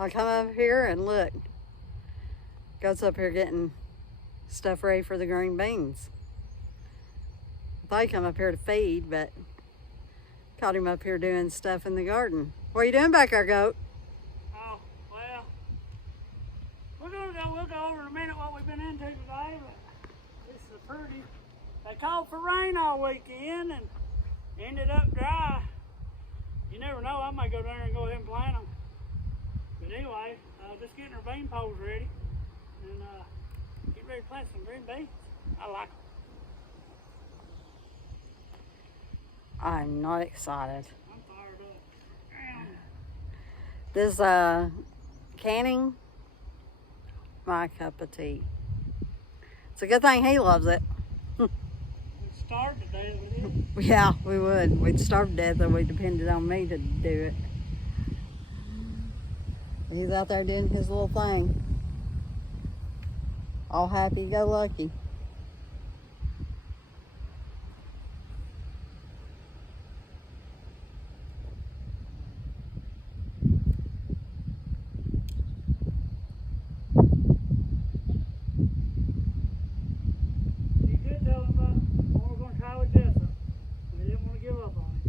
I come up here and look. Goat's up here getting stuff ready for the green beans. They come up here to feed, but caught him up here doing stuff in the garden. What are you doing back there, Goat? Oh, well, we'll go over in a minute what we've been into today, but this is pretty. They called for rain all weekend and ended up dry. You never know, I might go down there and go ahead and plant them. But anyway, just getting our bean poles ready and get ready to plant some green beans. I like them. I'm not excited. I'm fired up. This canning, my cup of tea. It's a good thing he loves it. We'd starve to death with it. Yeah, we would. We'd starve to death if we depended on me to do it. He's out there doing his little thing. All happy-go-lucky. You could tell him about what we're going to try with Jessup. We didn't want to give up on him.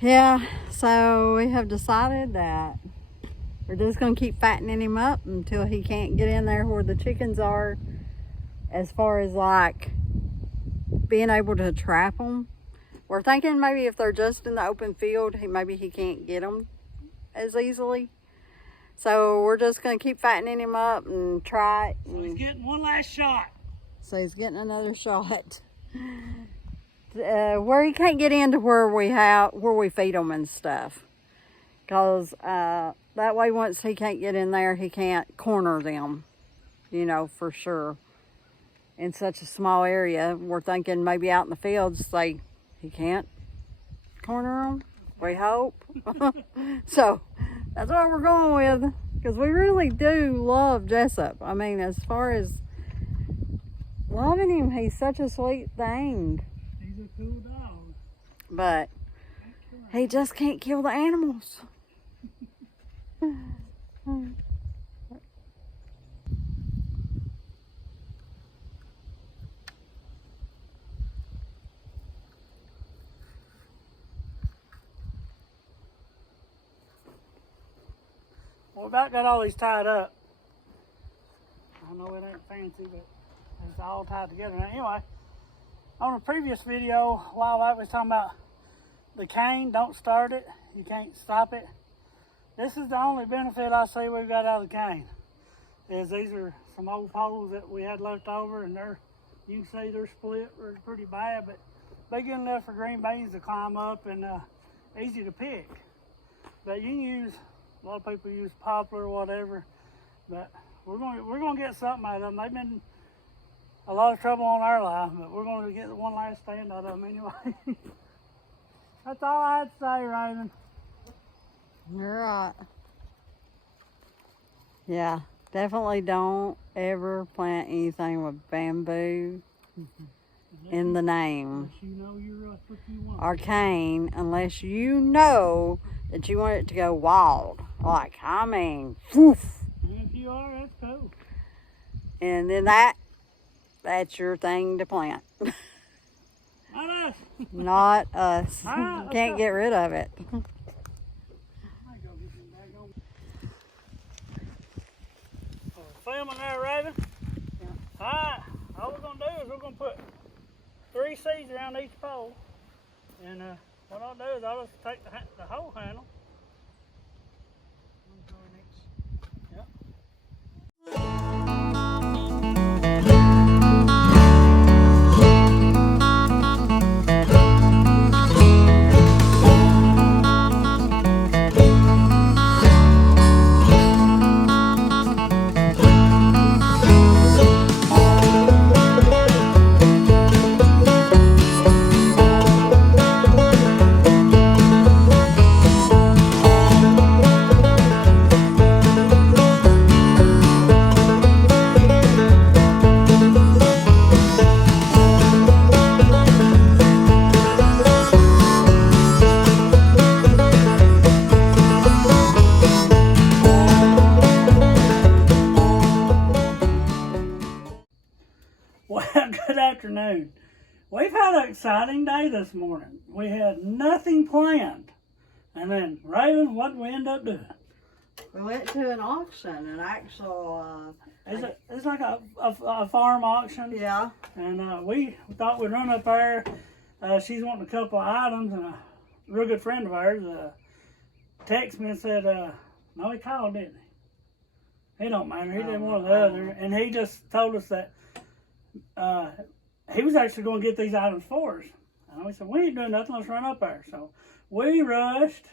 Yeah, so we have decided that we're just going to keep fattening him up until he can't get in there where the chickens are, as far as like being able to trap them. We're thinking maybe if they're just in the open field, maybe he can't get them as easily. So we're just going to keep fattening him up and try it. So he's getting one last shot. So he's getting another shot. Where he can't get into where we feed him and stuff. Because that way once he can't get in there, he can't corner them, you know, for sure. In such a small area, we're thinking maybe out in the fields, he can't corner them, we hope. So that's what we're going with, because we really do love Jessup. I mean, as far as loving him, he's such a sweet thing. He's a cool dog. But he just can't kill the animals. Well, we about got all these tied up. I know it ain't fancy, but it's all tied together. Now, anyway, on a previous video, a while back, we was talking about the cane. Don't start it. You can't stop it. This is the only benefit I see we've got out of the cane. Is these are some old poles that we had left over, and you can see they're split or pretty bad, but big enough for green beans to climb up and easy to pick. But you can use, a lot of people use poplar or whatever, but we're going to get something out of them. They've been a lot of trouble on our life, but we're going to get one last stand out of them anyway. That's all I had to say, Raven. You're right. Yeah, definitely don't ever plant anything with bamboo in the name. Unless you know that's what you want. Or cane, unless you know that you want it to go wild. Like, I mean, woof. And if you are, that's cool. And then that's your thing to plant. Not us. Not us. All right, let's Can't go. get rid of it. I go get some daggone. Filming there, Raven. Yeah. All right. All we're gonna do is we're gonna put 3 seeds around each pole, and what I'll do is I'll just take the whole handle. had an exciting day this morning. We had nothing planned. And then, Raven, what did we end up doing? We went to an auction, an actual, It's like a farm auction. yeah. And we thought we'd run up there. She's wanting a couple of items, and a real good friend of ours texted me and said, no, he called, didn't he? He don't matter. He did one or the other. And he just told us that he was actually going to get these items for us. And we said, we ain't doing nothing. Let's run up there. So we rushed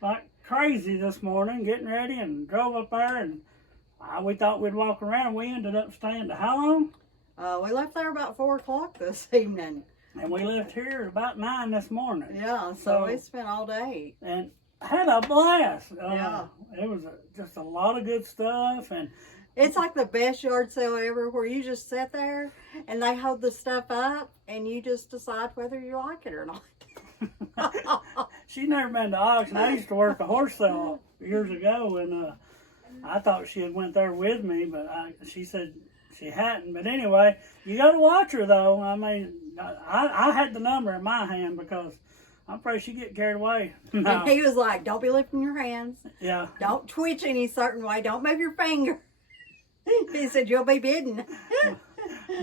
like crazy this morning, getting ready, and drove up there. And we thought we'd walk around. We ended up staying to how long? We left there about 4 o'clock this evening. And we left here about 9 this morning. Yeah, so we spent all day. And had a blast. Yeah. It was just a lot of good stuff. And it's like the best yard sale ever, where you just sit there and they hold the stuff up and you just decide whether you like it or not. She's never been to auction. I used to work a horse sale years ago, and I thought she had went there with me, but she said she hadn't. But anyway, you got to watch her, though. I mean, I had the number in my hand because I'm afraid she'd get carried away. No. And he was like, don't be lifting your hands. Yeah. Don't twitch any certain way. Don't move your finger. He said, you'll be bidden.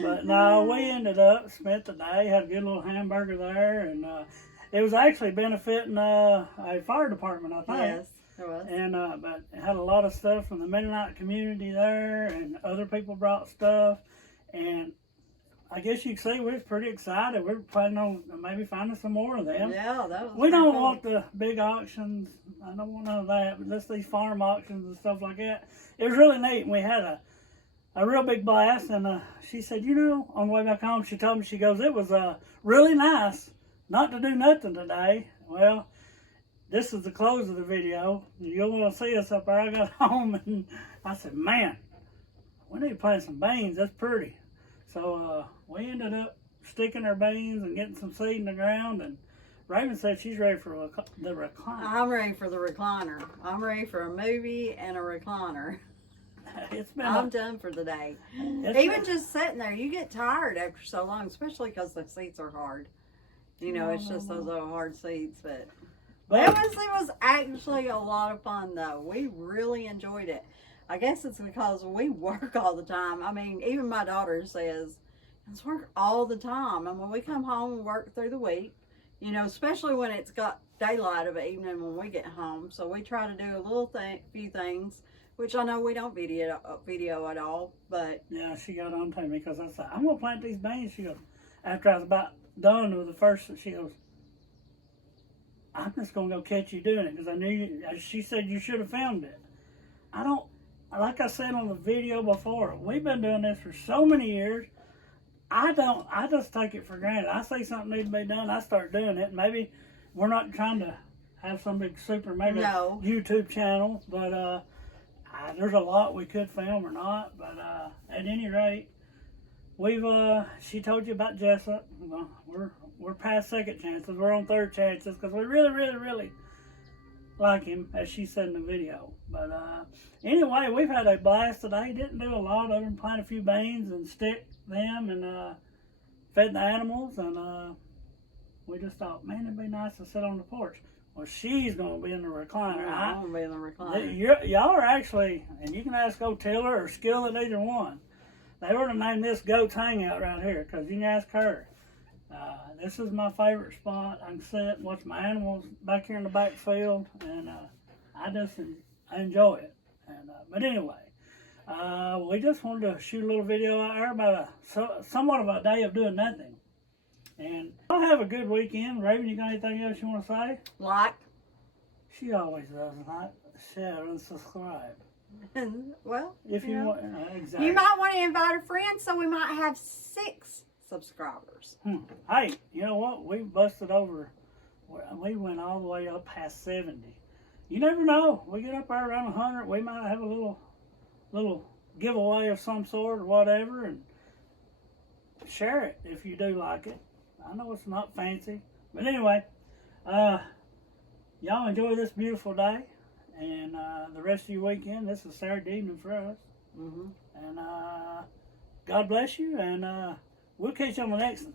But no, we ended up, spent the day, had a good little hamburger there, and it was actually benefiting a fire department, I think. Yes, it was. And but it had a lot of stuff from the Mennonite community there, and other people brought stuff. And I guess you could see we was pretty excited. We were planning on maybe finding some more of them. Yeah, that was We don't cool. want the big auctions. I don't want none of that. But just these farm auctions and stuff like that. It was really neat. And we had a real big blast. And she said, you know, on the way back home, she told me, she goes, it was really nice not to do nothing today. Well, this is the close of the video. You'll want to see us up there. I got home and I said, man, we need to plant some beans. That's pretty. So we ended up sticking our beans and getting some seed in the ground. And Raven said she's ready for the recliner. I'm ready for the recliner. I'm ready for a movie and a recliner. It's been I'm done for the day. Even just sitting there, you get tired after so long, especially because the seats are hard. You know, it's just those little hard seats. But it was actually a lot of fun, though. We really enjoyed it. I guess it's because we work all the time. I mean, even my daughter says, it's work all the time. And when we come home and work through the week, you know, especially when it's got daylight of the evening when we get home. So we try to do a little few things, which I know we don't video at all, but. Yeah, she got on to me because I said, I'm going to plant these beans. She goes, after I was about done with the first, she goes, I'm just going to go catch you doing it because I knew you. She said you should have filmed it. I don't. Like I said on the video before, we've been doing this for so many years. I just take it for granted. I see something needs to be done, I start doing it. Maybe we're not trying to have some big super mega YouTube channel, but there's a lot we could film or not. But at any rate, she told you about Jessup. Well, we're past second chances. We're on third chances because we really, really, really like him, as she said in the video. But anyway, we've had a blast today. Didn't do a lot other than plant a few beans and stick them and fed the animals. And we just thought, man, it'd be nice to sit on the porch. Well, she's going to be in the recliner. I'm going to be in the recliner. Y'all are actually, and you can ask old Tiller or Skillet, either one. They were to name this Goat's Hangout right here because you can ask her. This is my favorite spot. I can sit and watch my animals back here in the back field, and I enjoy it. And but anyway, we just wanted to shoot a little video out there about somewhat of a day of doing nothing. And I'll have a good weekend. Raven, you got anything else you want to say? Like. She always does. Like, share, and subscribe. Well, if you want, exactly. You might want to invite a friend, so we might have 6 subscribers. Hey, you know what? We busted over. We went all the way up past 70. You never know. We get up there around 100. We might have a little giveaway of some sort or whatever, and share it if you do like it. I know it's not fancy, but anyway, y'all enjoy this beautiful day and the rest of your weekend. This is Saturday evening for us. And God bless you, and we'll catch you on the next one.